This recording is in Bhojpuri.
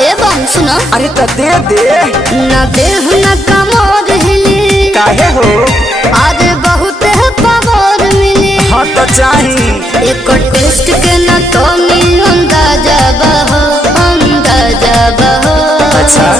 ए बम सुनो। अरे तो दे दे। ना देह ना कमर हिली। काहे हो? आज बहुत है पावर मिली। हाँ तो चाही। एक टेस्ट के ना तो अंदाजा बहो, अंदाजा बहो। अच्छा